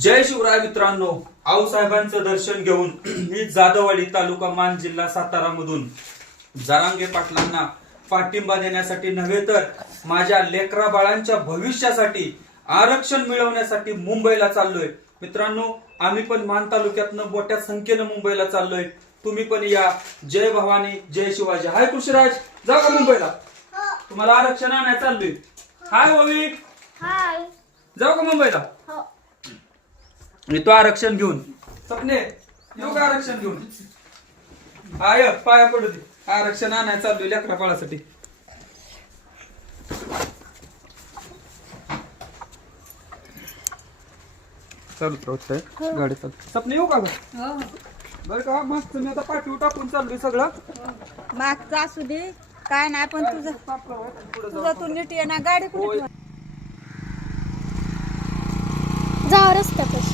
जय शिवराय मित्रांनो आऊसाहेबांचं दर्शन घेऊन मी जादवाडी तालुका मान जिल्हा सातारा मधून जरांगे पाटलांना पाठिंबा देण्यासाठी नव्हे तर माझ्या लेकरा बाळांच्या भविष्यासाठी आरक्षण मिळवण्यासाठी मुंबईला चाललोय. मित्रांनो आम्ही पण मान तालुक्यातनं मोठ्या संख्येनं मुंबईला चाललोय. तुम्ही पण या. जय भवानी जय शिवाजी. हाय कृषीराज जाऊ का मुंबईला. तुम्हाला आरक्षण आणायला चाललोय. हाय ओवी हाय. जाऊ का मुंबईला. येतो आरक्षण घेऊन. सपने येऊ का आरक्षण घेऊन? आय पाया पडू दे. आरक्षण आणायला चाललोय लेकरा बाळासाठी. चालू राहतंय गाडी चालू. सपने येऊ का ग? बरं का मस्त मी आता पाठीवर टाकून चाललोय सगळं. मागचा असू दे. काय नाही पण तुझं तुझं तू नीट ये ना गाडी कुठे? जा रस्त्यापाशी.